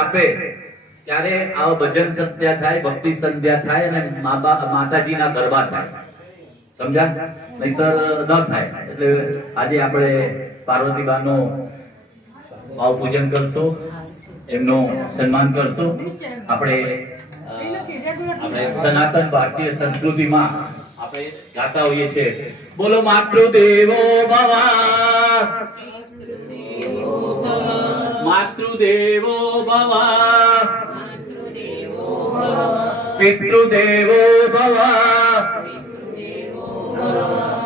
આપે ત્યારે આવા ભજન સંધ્યા થાય, ભક્તિ સંધ્યા થાય અને માતાજીના ગરબા થાય. સમજ્યા? નહીતર ન થાય. એટલે આજે આપણે પાર્વતીબાનો ભાવ પૂજન કરશું, એમનું સન્માન કરશું. આપણે સનાતન ભારતીય સંસ્કૃતિમાં આપણે ગાતા હોઈએ છીએ, બોલો માતૃદેવો ભવ, માતૃદેવો ભવ, પિતૃદેવો ભવ.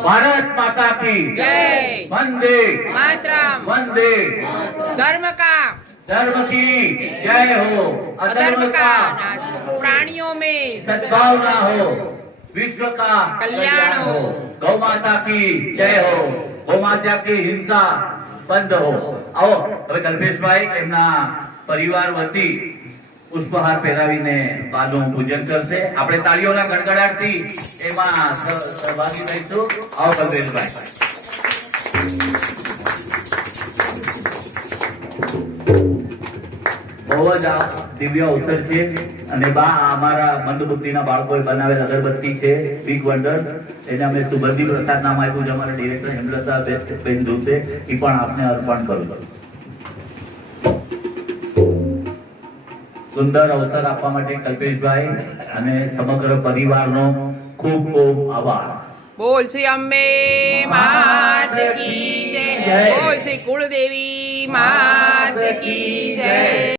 ભારત માતા की जय, वंदे मातरम, वंदे. धर्म का धर्म की जय हो, अधर्म का नाश, प्राणियों में सद्भावना हो, विश्व का कल्याण हो. गौ माता की जय हो, गौ माता की हिंसा બંધ હો. આવો હવે કલ્પેશભાઈ એમના પરિવાર વતી પુષ્પહાર પહેરાવીને બાનું પૂજન કરશે. આપણે તાળીઓના ગડગડાટથી એમાં સહભાગી થઈશું. આવો કલ્પેશભાઈ. બહુ જ આ દિવ્ય અવસર છે અને બા અમારા મંદબુદ્ધિના બાળકોએ બનાવેલ અગરબત્તી છે, બિગ વન્ડર્સ. એને અમે સુગંધી પ્રસાદ નામ આપ્યું છે. અમારા ડિરેક્ટર હેમલતા બેન જોશે, એ પણ આપને અર્પણ કરું. સુંદર અવસર આપવા માટે કલ્પેશભાઈ અને સમગ્ર પરિવારનો ખૂબ ખૂબ આભાર. बोल श्री अम्बे मात की जय, बोल श्री कुलदेवी मात की जय.